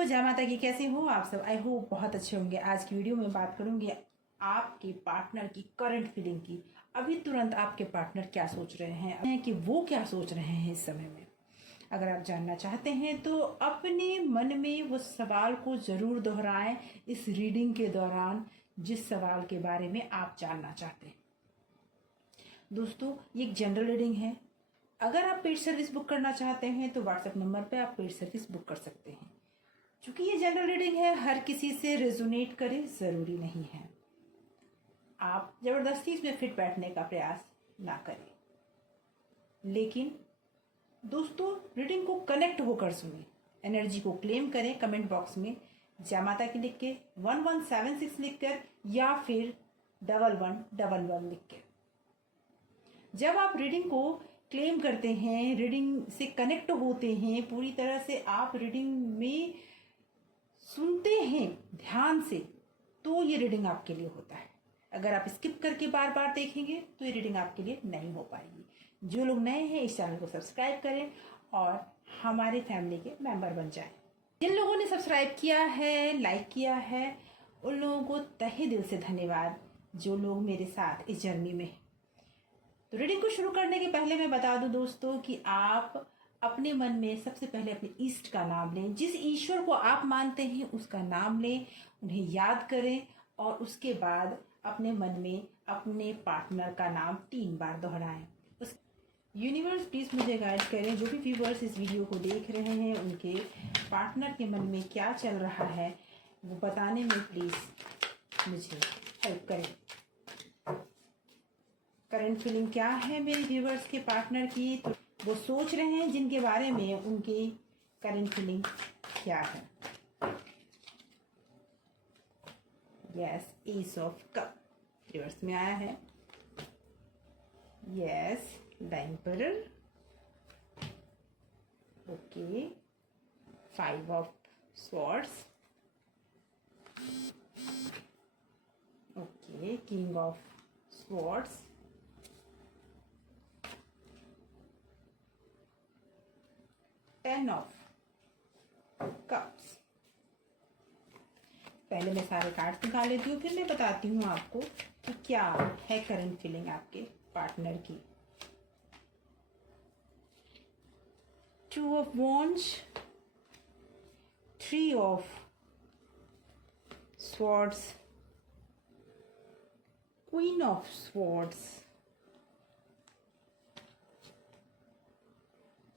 दोस्तों, जय माता की। कैसे हो आप सब? आई होप बहुत अच्छे होंगे। आज की वीडियो में बात करूंगी आपके पार्टनर की करंट फीलिंग की। अभी तुरंत आपके पार्टनर क्या सोच रहे हैं कि वो क्या सोच रहे हैं इस समय में। अगर आप जानना चाहते हैं तो अपने मन में वो सवाल को ज़रूर दोहराएं इस रीडिंग के दौरान, जिस सवाल के बारे में आप जानना चाहते हैं। दोस्तों, ये एक जनरल रीडिंग है। अगर आप पेड सर्विस बुक करना चाहते हैं तो व्हाट्सएप नंबर पे आप पेड सर्विस बुक कर सकते हैं। क्योंकि ये जनरल रीडिंग है, हर किसी से रेजोनेट करे ज़रूरी नहीं है। आप ज़बरदस्ती इसमें फिट बैठने का प्रयास ना करें, लेकिन दोस्तों रीडिंग को कनेक्ट होकर सुने। एनर्जी को क्लेम करें। कमेंट बॉक्स में जय माता की लिख के 1176 लिख कर या फिर 1111 लिख के। जब आप रीडिंग को क्लेम करते हैं, रीडिंग से कनेक्ट होते हैं, पूरी तरह से आप रीडिंग में सुनते हैं ध्यान से, तो ये रीडिंग आपके लिए होता है। अगर आप स्किप करके बार बार देखेंगे तो ये रीडिंग आपके लिए नहीं हो पाएगी। जो लोग नए हैं इस चैनल को सब्सक्राइब करें और हमारे फैमिली के मेंबर बन जाएं। जिन लोगों ने सब्सक्राइब किया है, लाइक किया है, उन लोगों को तहे दिल से धन्यवाद, जो लोग मेरे साथ इस जर्नी में। तो रीडिंग को शुरू करने के पहले मैं बता दूं दोस्तों कि आप अपने मन में सबसे पहले अपने ईष्ट का नाम लें। जिस ईश्वर को आप मानते हैं उसका नाम लें, उन्हें याद करें और उसके बाद अपने मन में अपने पार्टनर का नाम 3 बार दोहराएं। उस यूनिवर्स प्लीज मुझे गाइड करें। जो भी व्यूवर्स इस वीडियो को देख रहे हैं, उनके पार्टनर के मन में क्या चल रहा है वो बताने में प्लीज मुझे हेल्प करें। करंट फीलिंग क्या है मेरे व्यूवर्स के पार्टनर की, तो वो सोच रहे हैं जिनके बारे में उनकी करंट फीलिंग क्या है। Yes, S of cup reverse में आया है। Yes, the emperor. Okay, 5 of swords. Okay, king of swords. Ten of cups. पहले मैं सारे कार्ड्स निकाल लेती हूँ, फिर मैं बताती हूँ आपको कि क्या है करंट फीलिंग आपके पार्टनर की। 2 of wands, 3 of swords, queen of swords,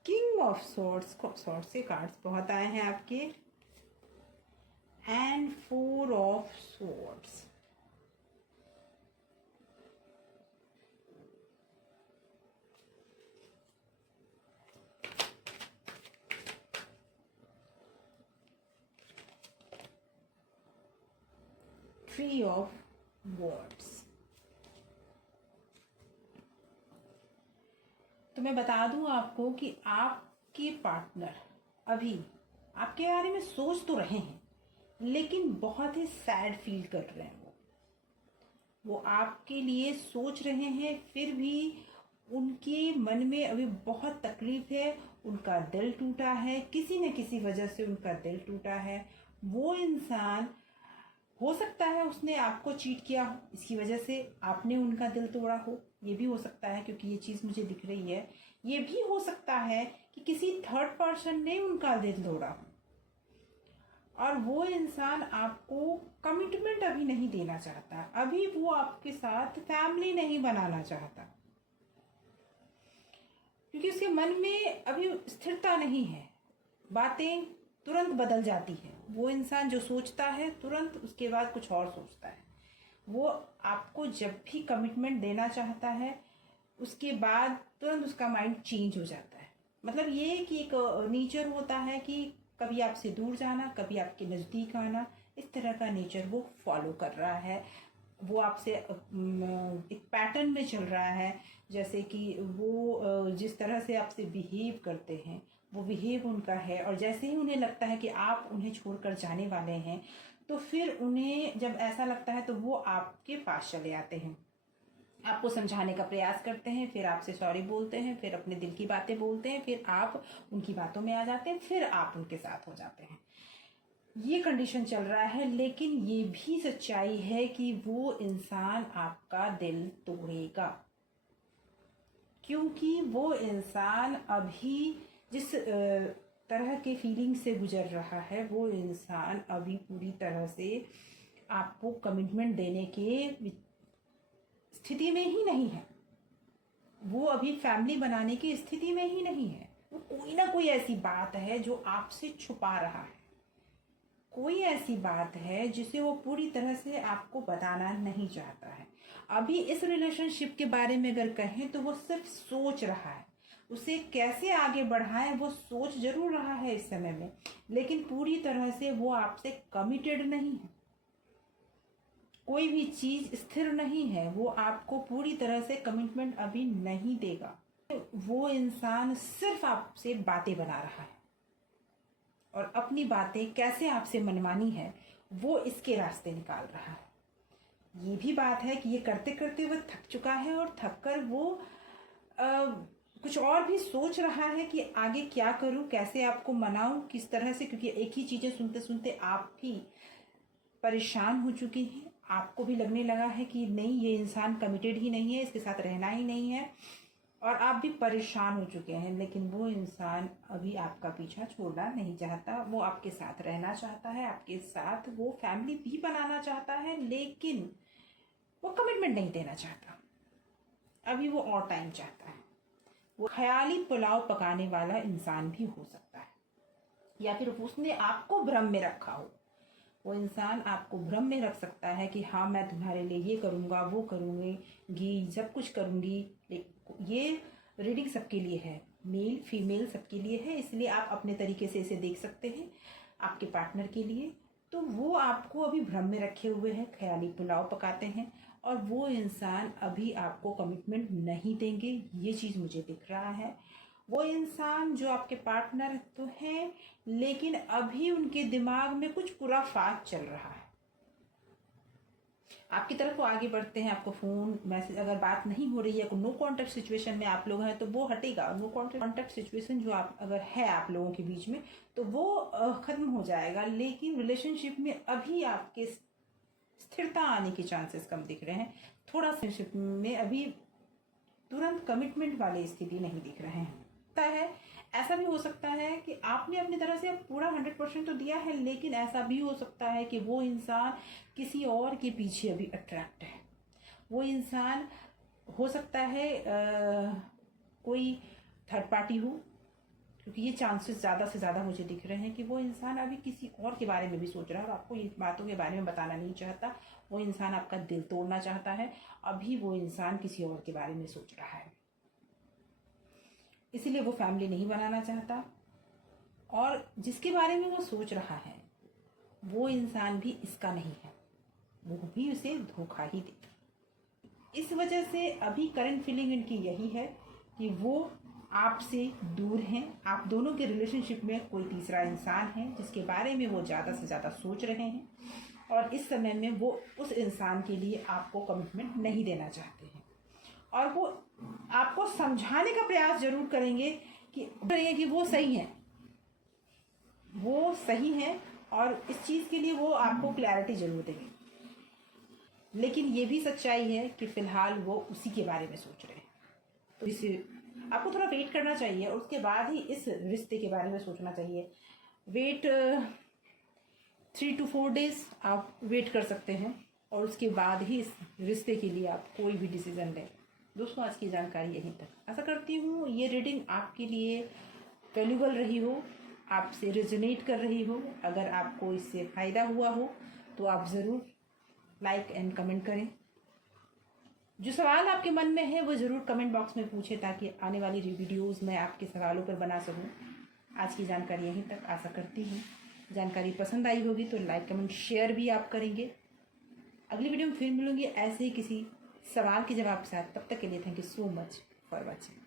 king of swords. Swords के कार्ड्स बहुत आए हैं आपके। And 4 of swords. Three of wards. तो मैं बता दूं आपको कि आपके पार्टनर अभी आपके बारे में सोच तो रहे हैं, लेकिन बहुत ही सैड फील कर रहे हैं। वो आपके लिए सोच रहे हैं, फिर भी उनके मन में अभी बहुत तकलीफ है। उनका दिल टूटा है, किसी न किसी वजह से उनका दिल टूटा है। वो इंसान, हो सकता है उसने आपको चीट किया हो, इसकी वजह से आपने उनका दिल तोड़ा हो। ये भी हो सकता है, क्योंकि ये चीज़ मुझे दिख रही है। ये भी हो सकता है कि किसी थर्ड पर्सन ने उनका दिल तोड़ा हो और वो इंसान आपको कमिटमेंट अभी नहीं देना चाहता। अभी वो आपके साथ फैमिली नहीं बनाना चाहता, क्योंकि उसके मन में अभी स्थिरता नहीं है। बातें तुरंत बदल जाती है। वो इंसान जो सोचता है तुरंत उसके बाद कुछ और सोचता है। वो आपको जब भी कमिटमेंट देना चाहता है, उसके बाद तुरंत उसका माइंड चेंज हो जाता है। मतलब ये कि एक नेचर होता है कि कभी आपसे दूर जाना, कभी आपके नज़दीक आना, इस तरह का नेचर वो फॉलो कर रहा है। वो आपसे एक पैटर्न में चल रहा है। जैसे कि वो जिस तरह से आपसे बिहेव करते हैं, वो बिहेव उनका है। और जैसे ही उन्हें लगता है कि आप उन्हें छोड़कर जाने वाले हैं, तो फिर उन्हें जब ऐसा लगता है तो वो आपके पास चले आते हैं, आपको समझाने का प्रयास करते हैं, फिर आपसे सॉरी बोलते हैं, फिर अपने दिल की बातें बोलते हैं, फिर आप उनकी बातों में आ जाते हैं, फिर आप उनके साथ हो जाते हैं। ये कंडीशन चल रहा है, लेकिन ये भी सच्चाई है कि वो इंसान आपका दिल तोड़ेगा, क्योंकि वो इंसान अभी जिस तरह के फीलिंग से गुजर रहा है, वो इंसान अभी पूरी तरह से आपको कमिटमेंट देने के स्थिति में ही नहीं है। वो अभी फैमिली बनाने की स्थिति में ही नहीं है। वो कोई ना कोई ऐसी बात है जो आपसे छुपा रहा है, कोई ऐसी बात है जिसे वो पूरी तरह से आपको बताना नहीं चाहता है। अभी इस रिलेशनशिप के बारे में अगर कहें तो वो सिर्फ सोच रहा है, उसे कैसे आगे बढ़ाएं वो सोच जरूर रहा है इस समय में, लेकिन पूरी तरह से वो आपसे कमिटेड नहीं है। कोई भी चीज स्थिर नहीं है, वो आपको पूरी तरह से कमिटमेंट अभी नहीं देगा। वो इंसान सिर्फ आपसे बातें बना रहा है और अपनी बातें कैसे आपसे मनमानी है वो इसके रास्ते निकाल रहा है। ये भी बात है कि ये करते करते वो थक चुका है और थक कर वो कुछ और भी सोच रहा है कि आगे क्या करूं, कैसे आपको मनाऊं, किस तरह से, क्योंकि एक ही चीजें सुनते सुनते आप भी परेशान हो चुके हैं। आपको भी लगने लगा है कि नहीं, ये इंसान कमिटेड ही नहीं है, इसके साथ रहना ही नहीं है, और आप भी परेशान हो चुके हैं। लेकिन वो इंसान अभी आपका पीछा छोड़ना नहीं चाहता, वो आपके साथ रहना चाहता है, आपके साथ वो फैमिली भी बनाना चाहता है, लेकिन वो कमिटमेंट नहीं देना चाहता। अभी वो और टाइम चाहता है। वो ख्याली पुलाव पकाने वाला इंसान भी हो सकता है, या फिर उसने आपको भ्रम में रखा हो। वो इंसान आपको भ्रम में रख सकता है कि हाँ, मैं तुम्हारे लिए ये करूँगा, वो करूँगी, सब कुछ करूँगी। ये रीडिंग सबके लिए है, मेल फीमेल सबके लिए है, इसलिए आप अपने तरीके से इसे देख सकते हैं आपके पार्टनर के लिए। तो वो आपको अभी भ्रम में रखे हुए हैं, ख्याली पुलाव पकाते हैं, और वो इंसान अभी आपको कमिटमेंट नहीं देंगे, ये चीज़ मुझे दिख रहा है। वो इंसान जो आपके पार्टनर तो हैं, लेकिन अभी उनके दिमाग में कुछ खुराफात चल रहा है। आपकी तरफ वो आगे बढ़ते हैं, आपको फोन मैसेज, अगर बात नहीं हो रही है, नो कांटेक्ट सिचुएशन में आप लोग हैं तो वो हटेगा। नो कांटेक्ट सिचुएशन जो आप अगर है आप लोगों के बीच में, तो वो खत्म हो जाएगा। लेकिन रिलेशनशिप में अभी आपके स्थिरता आने के चांसेस कम दिख रहे हैं। थोड़ा रिलेशनशिप में अभी तुरंत कमिटमेंट वाली स्थिति नहीं दिख रहे हैं। है ऐसा भी हो सकता है कि आपने अपनी तरह से पूरा 100% तो दिया है, लेकिन ऐसा भी हो सकता है कि वो इंसान किसी और के पीछे अभी अट्रैक्ट है। वो इंसान हो सकता है कोई थर्ड पार्टी हो, क्योंकि ये चांसेस ज़्यादा से ज़्यादा मुझे दिख रहे हैं कि वो इंसान अभी किसी और के बारे में भी सोच रहा है और आपको ये बातों के बारे में बताना नहीं चाहता। वो इंसान आपका दिल तोड़ना चाहता है, अभी वो इंसान किसी और के बारे में सोच रहा है, इसीलिए वो फैमिली नहीं बनाना चाहता। और जिसके बारे में वो सोच रहा है वो इंसान भी इसका नहीं है, वो भी उसे धोखा ही देगा। इस वजह से अभी करंट फीलिंग इनकी यही है कि वो आपसे दूर हैं। आप दोनों के रिलेशनशिप में कोई तीसरा इंसान है जिसके बारे में वो ज़्यादा से ज़्यादा सोच रहे हैं, और इस समय में वो उस इंसान के लिए आपको कमिटमेंट नहीं देना चाहते हैं। और वो आपको समझाने का प्रयास जरूर करेंगे कि वो सही है, वो सही है, और इस चीज़ के लिए वो आपको क्लैरिटी जरूर देंगे। लेकिन ये भी सच्चाई है कि फिलहाल वो उसी के बारे में सोच रहे हैं। तो इसे आपको थोड़ा वेट करना चाहिए और उसके बाद ही इस रिश्ते के बारे में सोचना चाहिए। वेट 3 to 4 days आप वेट कर सकते हैं, और उसके बाद ही इस रिश्ते के लिए आप कोई भी डिसीजन लें। दोस्तों, आज की जानकारी यहीं तक। आशा करती हूँ ये रीडिंग आपके लिए वैल्यूबल रही हो, आपसे रेजोनेट कर रही हो। अगर आपको इससे फ़ायदा हुआ हो तो आप ज़रूर लाइक एंड कमेंट करें। जो सवाल आपके मन में है वो ज़रूर कमेंट बॉक्स में पूछें, ताकि आने वाली वीडियोज़ में आपके सवालों पर बना सकूँ। आज की जानकारी यहीं तक। आशा करती हूँ जानकारी पसंद आई होगी तो लाइक कमेंट शेयर भी आप करेंगे। अगली वीडियो में फिर मिलूंगी ऐसे ही किसी सवाल के जवाब के साथ। तब तक के लिए thank you so much for watching.